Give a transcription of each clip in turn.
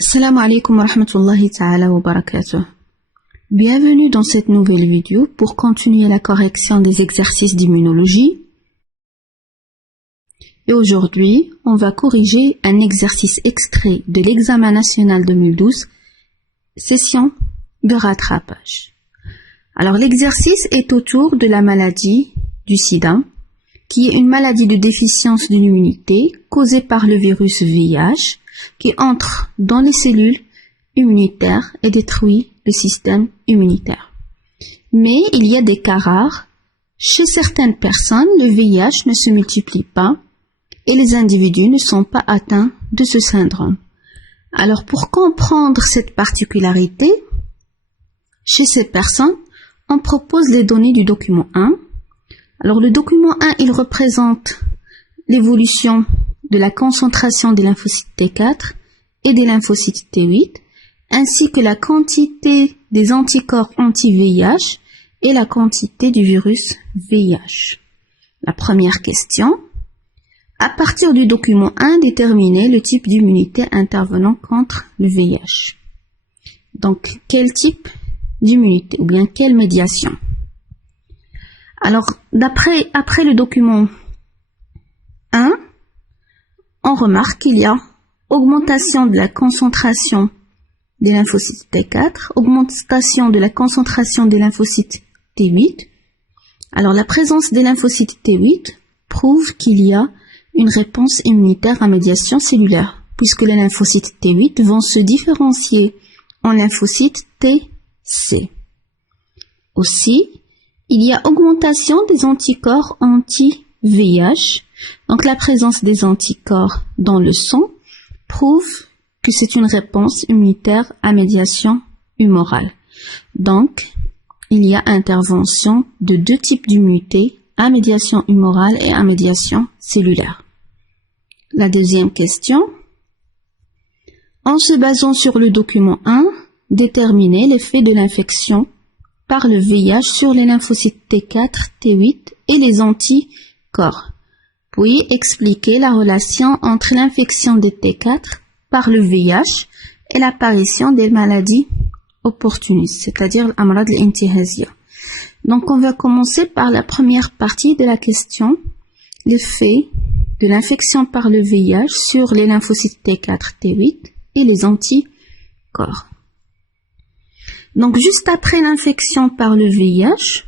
Assalamu alaikum wa rahmatullahi ta'ala wa barakatuh. Bienvenue dans cette nouvelle vidéo pour continuer la correction des exercices d'immunologie. Et aujourd'hui, on va corriger un exercice extrait de l'examen national 2012, session de rattrapage. Alors l'exercice est autour de la maladie du sida, qui est une maladie de déficience de l'immunité causée par le virus VIH, qui entre dans les cellules immunitaires et détruit le système immunitaire. Mais il y a des cas rares. Chez certaines personnes, le VIH ne se multiplie pas et les individus ne sont pas atteints de ce syndrome. Alors pour comprendre cette particularité, chez ces personnes, on propose les données du document 1. Alors le document 1, il représente l'évolution de la concentration des lymphocytes T4 et des lymphocytes T8, ainsi que la quantité des anticorps anti-VIH et la quantité du virus VIH. La première question, à partir du document 1, déterminer le type d'immunité intervenant contre le VIH. Donc, quel type d'immunité ou bien quelle médiation? Alors, après le document 1, on remarque qu'il y a augmentation de la concentration des lymphocytes T4, augmentation de la concentration des lymphocytes T8. Alors la présence des lymphocytes T8 prouve qu'il y a une réponse immunitaire à médiation cellulaire, puisque les lymphocytes T8 vont se différencier en lymphocytes TC. Aussi, il y a augmentation des anticorps anti-VIH. Donc la présence des anticorps dans le sang prouve que c'est une réponse immunitaire à médiation humorale. Donc, il y a intervention de deux types d'immunité, à médiation humorale et à médiation cellulaire. La deuxième question, en se basant sur le document 1, déterminer l'effet de l'infection par le VIH sur les lymphocytes T4, T8 et les anticorps. Puis expliquer la relation entre l'infection des T4 par le VIH et l'apparition des maladies opportunistes, c'est-à-dire l'amrad al-intihaziyya. Donc on va commencer par la première partie de la question, l'effet de l'infection par le VIH sur les lymphocytes T4, T8 et les anticorps. Donc juste après l'infection par le VIH,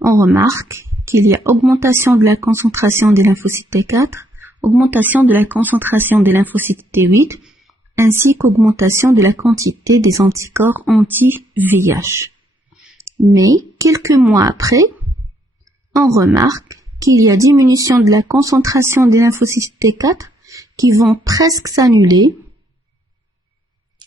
on remarque qu'il y a augmentation de la concentration des lymphocytes T4, augmentation de la concentration des lymphocytes T8, ainsi qu'augmentation de la quantité des anticorps anti-VIH. Mais, quelques mois après, on remarque qu'il y a diminution de la concentration des lymphocytes T4 qui vont presque s'annuler.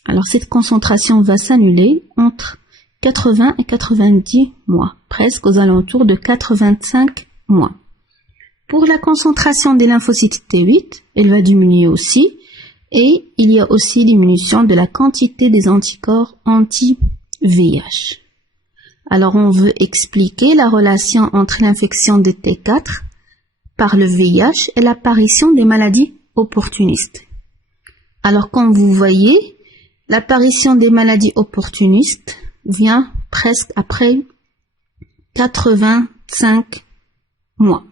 Alors cette concentration va s'annuler entre 80 et 90 mois, presque aux alentours de 85 mois. Pour la concentration des lymphocytes T8, elle va diminuer aussi, et il y a aussi diminution de la quantité des anticorps anti-VIH. Alors on veut expliquer la relation entre l'infection des T4 par le VIH et l'apparition des maladies opportunistes. Alors comme vous voyez, l'apparition des maladies opportunistes vient presque après 85 mois.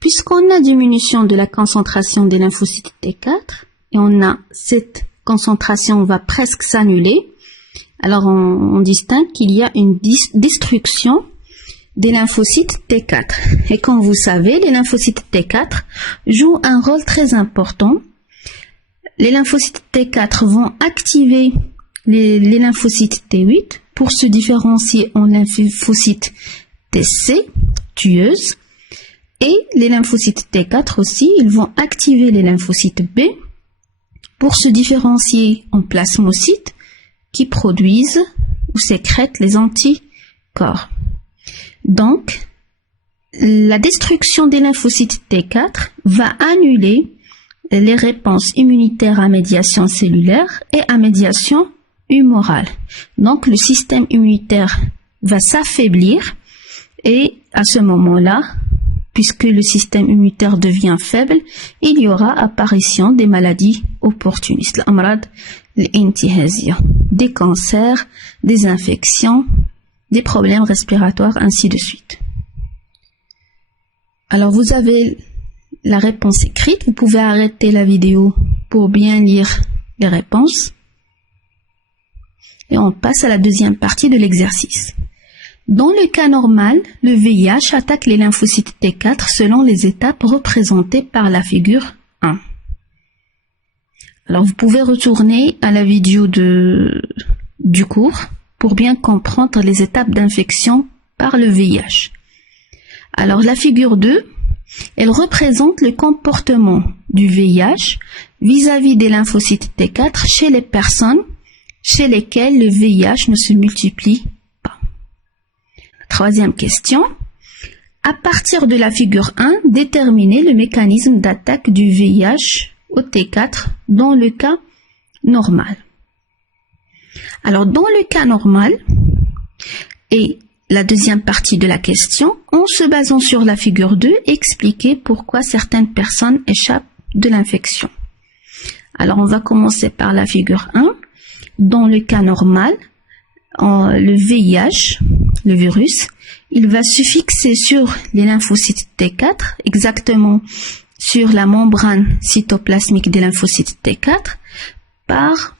Puisqu'on a diminution de la concentration des lymphocytes T4 et on a cette concentration va presque s'annuler, alors on distingue qu'il y a une destruction des lymphocytes T4. Et comme vous savez, les lymphocytes T4 jouent un rôle très important. Les lymphocytes T4 vont activer les lymphocytes T8 pour se différencier en lymphocytes TC, tueuses, et les lymphocytes T4 aussi, ils vont activer les lymphocytes B pour se différencier en plasmocytes qui produisent ou sécrètent les anticorps. Donc, la destruction des lymphocytes T4 va annuler les réponses immunitaires à médiation cellulaire et à médiation humorale. Donc le système immunitaire va s'affaiblir et à ce moment-là, puisque le système immunitaire devient faible, il y aura apparition des maladies opportunistes, l'amrad al-intihaziyya, des cancers, des infections, des problèmes respiratoires, ainsi de suite. Alors vous avez la réponse écrite, vous pouvez arrêter la vidéo pour bien lire les réponses. Et on passe à la deuxième partie de l'exercice. Dans le cas normal, le VIH attaque les lymphocytes T4 selon les étapes représentées par la figure 1. Alors vous pouvez retourner à la vidéo du cours pour bien comprendre les étapes d'infection par le VIH. Alors la figure 2, elle représente le comportement du VIH vis-à-vis des lymphocytes T4 chez les personnes chez lesquelles le VIH ne se multiplie pas. Troisième question. À partir de la figure 1, déterminez le mécanisme d'attaque du VIH au T4 dans le cas normal. Alors, dans le cas normal, et la deuxième partie de la question, en se basant sur la figure 2, expliquez pourquoi certaines personnes échappent de l'infection. Alors, on va commencer par la figure 1. Dans le cas normal, le VIH, le virus, il va se fixer sur les lymphocytes T4, exactement sur la membrane cytoplasmique des lymphocytes T4, par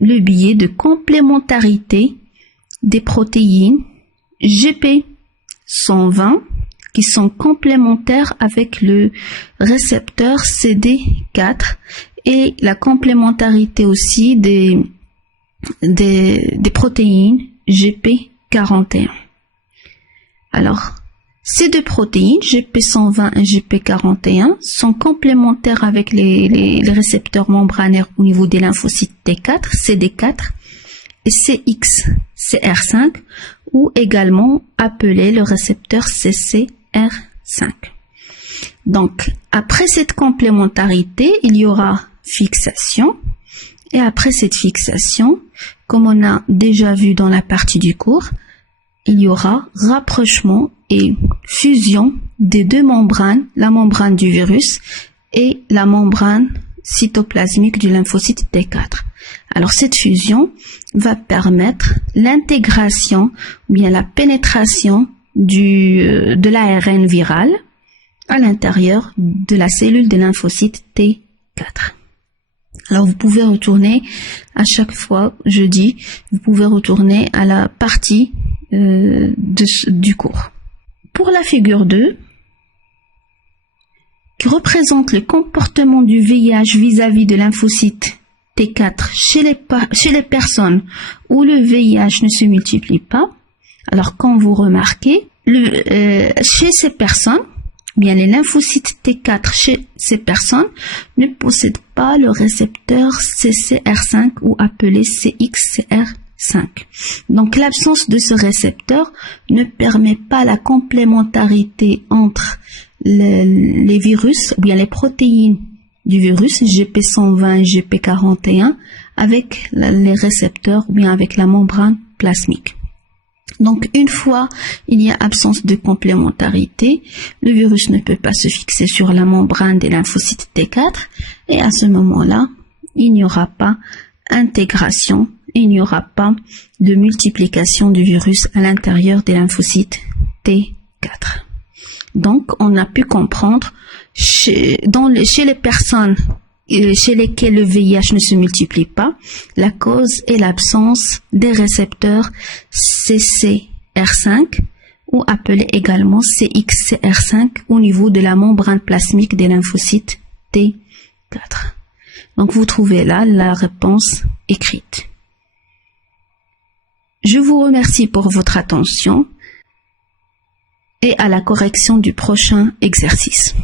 le biais de complémentarité des protéines GP120 qui sont complémentaires avec le récepteur CD4 et la complémentarité aussi des protéines GP41. Alors, ces deux protéines, GP120 et GP41, sont complémentaires avec les récepteurs membranaires au niveau des lymphocytes T4, CD4 et CXCR5, ou également appelé le récepteur CCR5. Donc, après cette complémentarité, il y aura fixation. Et après cette fixation, comme on a déjà vu dans la partie du cours, il y aura rapprochement et fusion des deux membranes, la membrane du virus et la membrane cytoplasmique du lymphocyte T4. Alors cette fusion va permettre l'intégration ou bien la pénétration de l'ARN viral à l'intérieur de la cellule des lymphocytes T4. Alors vous pouvez retourner à chaque fois, je dis, vous pouvez retourner à la partie du cours. Pour la figure 2, qui représente le comportement du VIH vis-à-vis de lymphocytes T4 chez les personnes où le VIH ne se multiplie pas, alors quand vous remarquez, chez ces personnes, bien les lymphocytes T4 chez ces personnes ne possèdent pas le récepteur CCR5 ou appelé CXCR5. Donc l'absence de ce récepteur ne permet pas la complémentarité entre les virus ou bien les protéines du virus GP120 et GP41 avec les récepteurs ou bien avec la membrane plasmique. Donc, une fois il y a absence de complémentarité, le virus ne peut pas se fixer sur la membrane des lymphocytes T4 et à ce moment-là, il n'y aura pas intégration, il n'y aura pas de multiplication du virus à l'intérieur des lymphocytes T4. Donc, on a pu comprendre chez les personnes chez lesquelles le VIH ne se multiplie pas, la cause est l'absence des récepteurs CCR5 ou appelé également CXCR5 au niveau de la membrane plasmique des lymphocytes T4. Donc vous trouvez là la réponse écrite. Je vous remercie pour votre attention et à la correction du prochain exercice.